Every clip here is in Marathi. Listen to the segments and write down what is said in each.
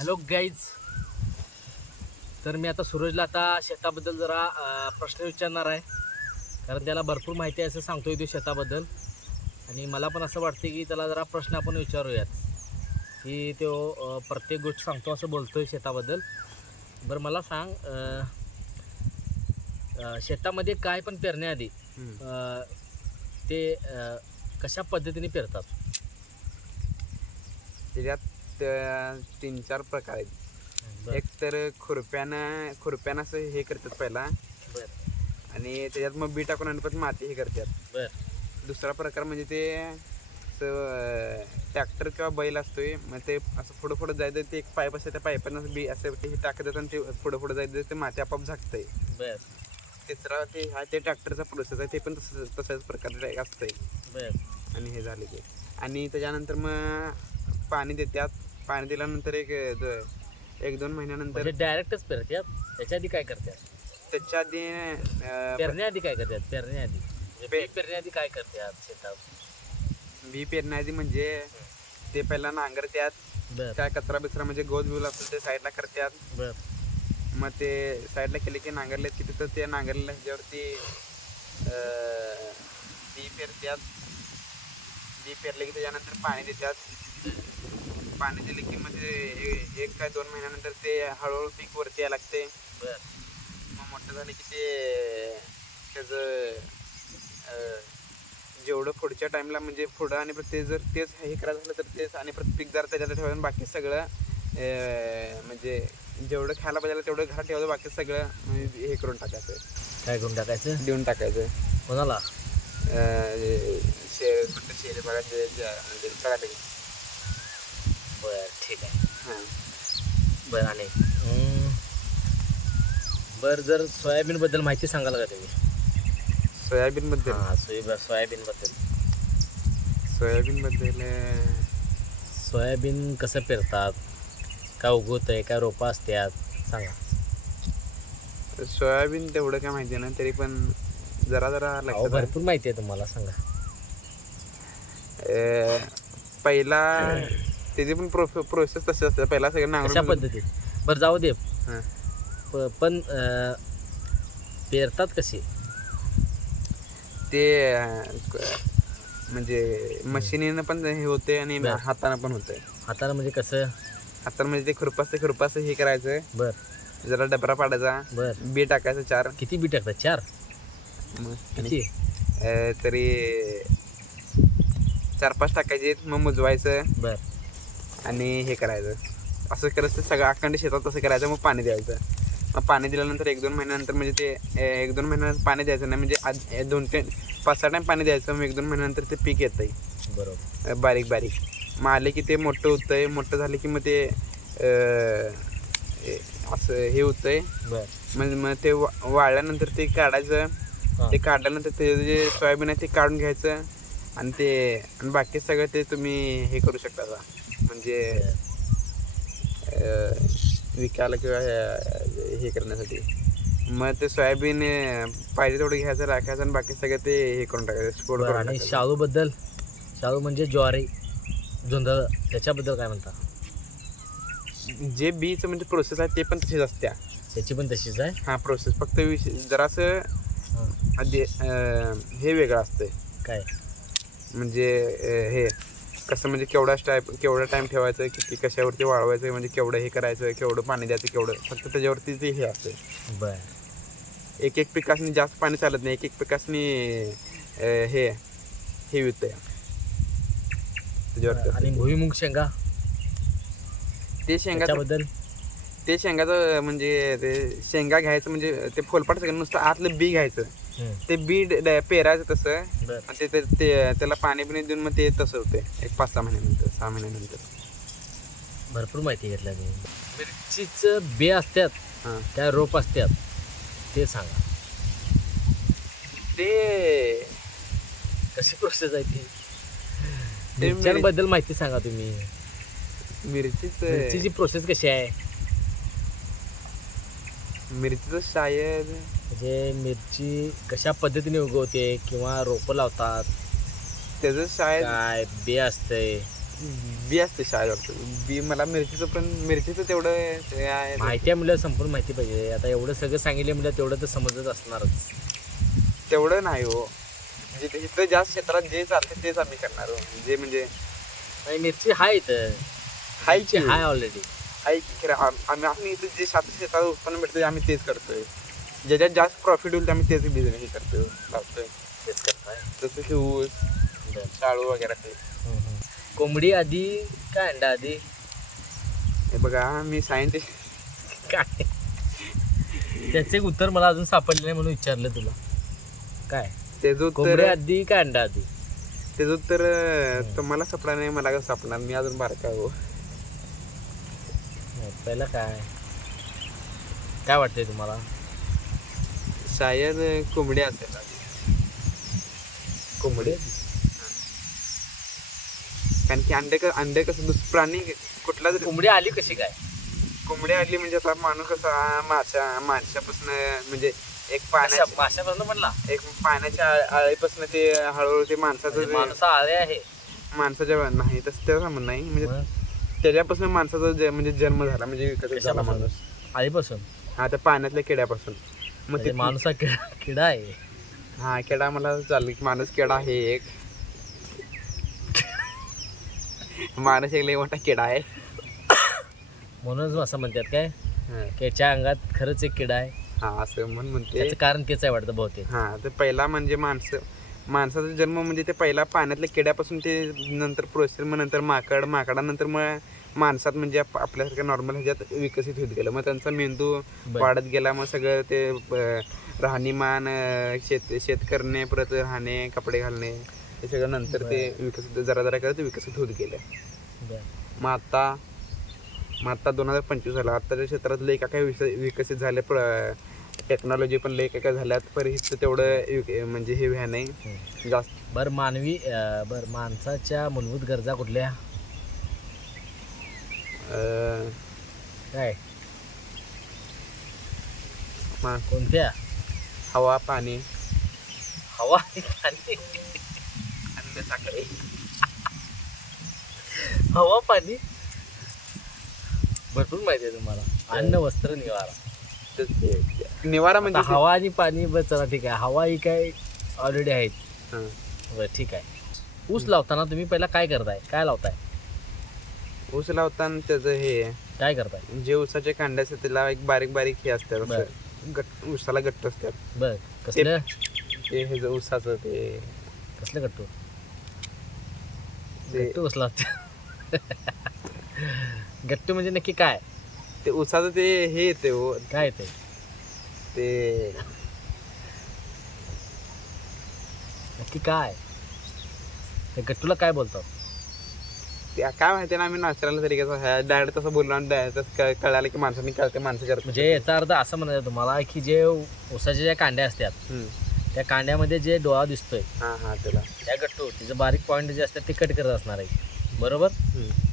हॅलो गाईज तर मी आता सूरजला आता शेताबद्दल जरा प्रश्न विचारणार आहे. कारण त्याला भरपूर माहिती आहे असं सांगतोय तो शेताबद्दल. आणि मला पण असं वाटते की त्याला जरा प्रश्न आपण विचारूयात. की तो प्रत्येक गोष्ट सांगतो असं बोलतोय शेताबद्दल. बरं मला सांग शेतामध्ये काय पण पेरण्याआधी ते कशा पद्धतीने पेरतात? त्याच्यात तीन चार प्रकार आहेत. एक तर खुरप्यानं खुरप्यानं असं हे करतात पहिला. आणि त्याच्यात मग बी टाकून आणि परत माती हे करतात. बरं. दुसरा प्रकार म्हणजे ते ट्रॅक्टर किंवा बैल असतोय मग ते असं पुढं पुढं जायचं ते एक पाईप असते त्या पाईपानं बी असं ते हे टाकत जातं आणि ते पुढं पुढं जायचं ते माती आपाप झाकतंय. तिसरा ते हा ते ट्रॅक्टरचा प्रोसेस आहे ते पण तसंच तशाच प्रकारे असतंय. आणि हे झाले ते. आणि त्याच्यानंतर मग पाणी देतात. पाणी दिल्यानंतर एक द- एक दोन महिन्यानंतर म्हणजे डायरेक्टच पेरतात त्याच्या आधी काय करतात? त्याच्या आधी अं, पेरण्याआधी काय करतात? पेरण्याआधी म्हणजे पे- पीक पेरण्याआधी काय करतात शेतात? बी पेरण्याआधी म्हणजे ते पहिला नांगरत्यात बर. काय कचरा बिचरा म्हणजे गोल बिल असेल ते साईडला करतात. बर. मग ते साईडला केले की नांगरले की तिथं ते नांगरलेल्या ह्याच्यावरती अं, बी पेरतात. बी पेरले की त्याच्यानंतर पाणी देतात. पाणी दिले की ते ए- एक काय दोन महिन्यानंतर ते हळूहळू पीक वरती यायला लागते. बर. मग मोठं झालं की ते त्याचं अं, जेवढं पुढच्या टाइमला म्हणजे पुढं आणि परत ते जर तेच हे करायचं झालं तर तेच आणि परत पीक जर त्याच्यात ठेवून बाकी सगळं अं, म्हणजे जेवढं खायला पाहिजे तेवढं घरात ठेवायचं बाकी सगळं म्हणजे हे करून टाकायचं. काय करून टाकायचं? देऊन टाकायचं. कोणाला? अं, शे कुठं शेरे बघा जे- म्हणजे. बर ठीक आहे. हां. बर आणि? हम्म, बर जर सोयाबीन बद्दल माहिती सांगाल का तुम्ही? सोयाबीनबद्दल? हा सोयाबीन सोयाबीन बद्दल सोयाबीनबद्दल अं, सोयाबीन कसं पेरतात? काय उगवत आहे काय रोपं असतात? सांगा. सोयाबीन तेवढं काय माहिती नाही तरी पण जरा जरा अहो लक्षात. भरपूर माहिती आहे तुम्हाला सांगा. अं, पहिला त्याची पण प्रोसेस तशी असते पहिला सगळं नांगरून पद्धतीत. बरं जाऊ दे. हां. प- पण अं, पेरतात कशी ते अं, क- म्हणजे मशिनीनं पण हे होते आणि बर. हातानं पण होतंय. हाताला म्हणजे कसं? हातानं म्हणजे ते खुरपास खुरपास हे करायचं. बर. जरा डबरा पाडायचा. बर. बी टाकायचं चार. किती बी टाकतात? चार? मग आणि, किती? अं, तरी चार पाच टाकायचे. मग मुजवायचं. बर. आणि हे करायचं. असं करत ते सगळं अखंड शेतात तसं करायचं मग पाणी द्यायचं. मग पाणी दिल्यानंतर एक दोन महिन्यानंतर म्हणजे ते एक दोन महिन्यानंतर पाणी द्यायचं नाही म्हणजे आज दोन तीन पाच सहा टाईम पाणी द्यायचं मग एक दोन महिन्यानंतर ते पीक येतंय. बरोबर. अं, बारीक बारीक. मग आले की ते मोठं होतंय मोठं झालं की मग ते असं हे होतंय. बर. मग मग ते वाळल्यानंतर ते काढायचं. ते काढल्यानंतर ते जे सोयाबीन आहे ते काढून घ्यायचं. आणि ते आणि बाकी सगळं ते तुम्ही हे करू शकता आता. म्हणजे विकायला किंवा हे करण्यासाठी. मग ते सोयाबीन पाहिजे तेवढं घ्यायचं राखायचं आणि बाकी सगळं ते हे करून टाकायचं स्फोट करून आणि टाकायचं. शाळू बद्दल? शाळू म्हणजे ज्वारी जोंधळ त्याच्याबद्दल काय म्हणता? जे बीचं म्हणजे प्रोसेस आहे ते पण तशीच असत्या त्याची पण तशीच आहे? हा प्रोसेस फक्त विषय जरासं हां. आधी अं, हे वेगळं असतंय. काय? म्हणजे अं, हे. कसं म्हणजे केवढा टाईप केवढा टाईम ठेवायचं किती कशावरती वाळवायचं म्हणजे केवढं हे करायचं केवढं पाणी द्यायचं केवढं फक्त त्याच्यावरती ते हे असते बर. एक एक पिकासनी जास्त पाणी चालत नाही एक एक पिकासनी हे हे होतं त्याच्यावरती आणि. भुईमुग शेंगा? ते शेंगाचं त्याच्याबद्दल? ते शेंगाचं म्हणजे ते शेंगा घ्यायचं म्हणजे ते फोलपाट सगळं नुसतं आतलं बी घ्यायचं. ते बी पेरायचं तसं. आणि ते त्याला पाणी बिणी देऊन मग ते तसं होते. एक पाच सहा महिन्यानंतर सहा महिन्यानंतर. भरपूर माहिती घेतल्या मी. मिरचीचं बे असतात हां. त्या रोप असतात ते सांगा. ते कशी प्रोसेस आहे ती? ते मिर- मिरच्यांबद्दल माहिती सांगा तुम्ही. मिरचीच मिरचीची प्रोसेस कशी आहे? मिरचीचं शायद. म्हणजे मिरची कशा पद्धतीने उगवते किंवा रोपं लावतात? त्याचं शायद काय बे असतंय. बी असते शाळेत वाटतं. बी मला मिरचीचं पण मिरचीचं तेवढं हे आहे. माहिती आहे म्हणलं संपूर्ण माहिती पाहिजे. आता एवढं सगळं सांगितलं म्हणलं तेवढं तर समजत असणारच. तेवढं नाही हो. म्हणजे ते इथं जास्त क्षेत्रात जे चालते तेच आम्ही करणार हो जे म्हणजे नाही मिरची हाय इथं. हाय मिरची की. हाय ऑलरेडी आहे की खरं आम- आम्ही आम्ही इथं जे सात शेतात उत्पन्न भेटतं आम्ही तेच करतोय. ज्याच्यात जास्त प्रॉफिट होईल ते आम्ही तेच बिझनेस हे करतोय. लावतोय. तेच करताय. जसं की ऊस. शाळू वगैरे ते. कोंबडी आधी काय अंडा आधी? हे बघा मी सायंटिस्ट काय? त्याचे एक उत्तर मला अजून सापडले नाही म्हणून विचारलं तुला. काय? त्याचं कोंबडी उत्तर आधी काय अंडा आधी? त्याचं उत्तर तुम्हाला सापडणार नाही मला कसं सापडणार? मी अजून बारका हो. पहिला काय? काय वाटतंय तुम्हाला? शायद कोंबडी असेल. कोंबडी? कारण की अंडे क- अंडे कसं दुस प्राणी कुठला जरी कोंबडी आली कशी काय? कोंबडी आणली म्हणजे आता माणूस कसा माशा माणसापासून म्हणजे एक माशा- पाण्याच्या माशापासून म्हणला. एक पाण्याच्या आळ- आळीपासून ते हळूहळू ते माणसाचं म्हणजे जे- माणूस आळे आहे. माणसाच्या नाही तसं त्याचं म्हणणं नाही. म्हणजे मग? त्याच्यापासून माणसाचा जे- म्हणजे जन्म झाला म्हणजे विकसित झाला कशापासून? माणूस. आधीपासून हा त्या पाण्यातल्या किड्यापासून. मग म्हणजे ते माणूस हा किडा किडा आहे. हा किडा मला चालू की माणूस किडा आहे एक. माणूस एक लई मोठा किडा आहे. म्हणूनच असं म्हणतात काय? हा. त्याच्या अंगात खरंच एक किडा आहे. हा असं म्हणून म्हणते. त्याचं कारण तेच आहे वाटतं बहुतेक. हा तर पहिला म्हणजे माणसं माणसाचा जन्म म्हणजे ते पहिला पाण्यातल्या किड्यापासून ते नंतर प्रोसेस मग नंतर माकड माकडानंतर मग माणसात म्हणजे आप- आपल्यासारख्या नॉर्मल ह्याच्यात विकसित होत गेलं मग त्यांचा मेंदू बरं. वाढत गेला मग सगळं ते अं, राहणीमान अं, शेत शेत करणे परत राहणे कपडे घालणे हे सगळं नंतर ते विकसित जरा जरा करत विकसित होत गेलं बरं. मग आता मग आता दोन हजार पंचवीस झाला आत्ताच्या क्षेत्रात लई काय काय विस- विकसित झाले टेक्नॉलॉजी पण लई काय झाल्यात पर तेवढं म्हणजे हे व्हा नाही. जास्त बरं मानवी बरं माणसाच्या मूलभूत गरजा कुठल्या? काय? कोणत्या? हवा पाणी. हवा आणि पाणी. अन्न साखरे हवा पाणी. भरपूर माहिती आहे तुम्हाला. अन्न वस्त्र निवारा. निवारा आता म्हणजे हवा आणि पाणी बरं चला ठीक आहे. हवा ही काय ऑलरेडी आहेत. हां. बरं ठीक आहे. ऊस लावताना तुम्ही पहिला काय करताय? काय लावताय? ऊस लावताना त्याचं हे काय करताय? जे ऊसाचे कांडे असतात त्याला एक बारीक बारीक हे असतात. असं गट ऊसाला गट्ट असतात. बर. कसलं? ते हे जे ऊसाचं ते कसलं कट्टू ते- गट्टू कसला गट्टू म्हणजे नक्की काय? ते ऊसाचं ते हे येते हो. काय ते ते नक्की काय? त्या गट्टूला काय बोलतात ते काय माहिती ना आम्ही नाचराला तरी कसं डायरेक्ट तसं बोललो आणि क- कळालं की माणसांनी कळते माणसं करत म्हणजे याचा अर्थ असं म्हणायचं तुम्हाला की जे ऊसाच्या ज्या कांड्या असतात त्या कांड्यामध्ये जे डोळा दिसतोय हां हां त्याला. त्या गट्टू तिचं बारीक पॉईंट जे असतात ते कट करत असणार आहे. बरोबर?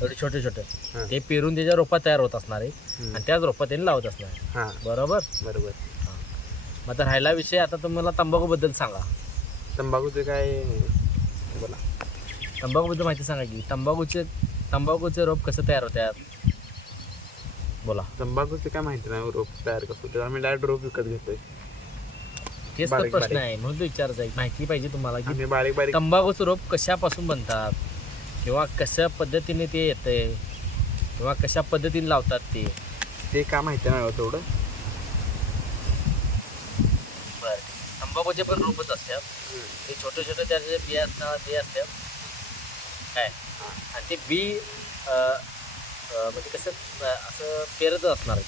एवढे छोटे छोटे. ते पेरून त्याच्या रोपा तयार होत असणार आहे. आणि त्याच रोपा त्यांनी लावत असणार आहे. हां. बरोबर? बरोबर. मग आता राहिला विषय आता तुम्हाला तंबाखूबद्दल सांगा. तंबाखूचं काय बोला. तंबाखूबद्दल माहिती सांगा की तंबाखूचे तंबाखूचे रोप कसं तयार होतात? बोला. तंबाखूचं काय माहिती नाही रोप तयार कसं होतं? आम्ही डायरेक्ट रोप विकत घेतोय. तेच तर बारीक- प्रश्न. आहे म्हणून तो विचारायचा आहे. माहिती पाहिजे तुम्हाला की आम्ही बारीक बारीक तंबाखूचं रोप कशापासून बनतात? किंवा कशा पद्धतीने ते येते किंवा कशा पद्धतीने लावतात ते? ते काय माहिती नाही हो तेवढं बरं तंबाखूचे पण रोपच असतात. ते छोटे छोटे त्याचे बिया असतात ते असतात. काय? आणि ते बी म्हणजे कसं असं पेरतच असणार आहे.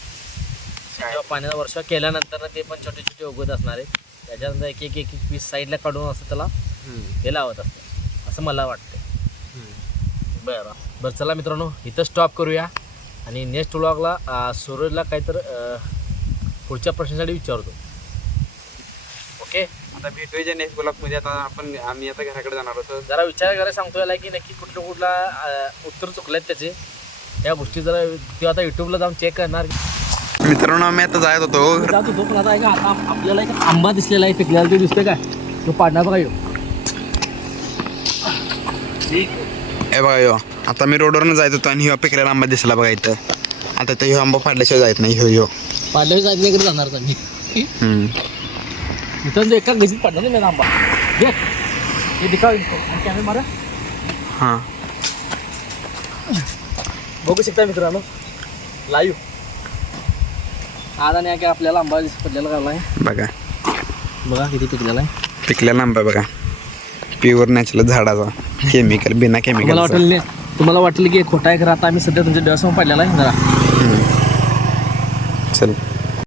जेव्हा पाण्याचा वर्षा केल्यानंतर ना ते पण छोटे छोटे उगवत असणार आहे. त्याच्यानंतर एक एक एक एक पीस साईडला काढून असं त्याला हे लावत असतं असं मला वाटतं. बरं. बरं चला मित्रांनो इथं स्टॉप करूया. आणि नेक्स्ट व्लॉगला सूरजला काहीतर पुढच्या प्रश्नासाठी विचारतो. ओके. आता भेटूया नेक्स्ट ब्लॉकमध्ये आता आपण आम्ही आता घराकडे जाणार होतो जरा विचार करायला सांगतो याला की नक्की कुठलं कुठला उत्तर चुकलेत त्याचे. त्या गोष्टी जरा ते आता युट्यूबला जाऊन चेक करणार. मित्रांनो आम्ही आता जायत होतो. जात होतो पण आता ऐका आता आपल्याला एक आंबा दिसलेला आहे पिकलेला ते दिसतोय काय? तो पाडणार बघा ह्यो. हे बघा यो आता मी रोडवरनं जायत होतो आणि ह्यो पिकलेला आंबा दिसला बघा इथं. आता तर ह्यो आंबा फाडल्याशिवाय जायत नाही ह्यो ह्यो पाडल्यावर जायचं नाही जाणार मी. हम्म. इथं एका गजीत पडला नाही आंबा. घे हे दिखाव कॅमेरा मारा. हां. बघू शकता मित्रांनो. लाईव्ह आज आणि काय आपल्याला आंबा पडलेला गावला आहे. बघा. बघा किती पिकलेला आहे. पिकलेला आंबा बघा. प्युअर नॅचरल झाडाचा. केमिकल बिना केमिकल वाटेल तुम्हाला वाटलं की खोटा आहे खरं? आता आम्ही सध्या तुमच्या डोळ्यासमोर पडलेला आहे जरा.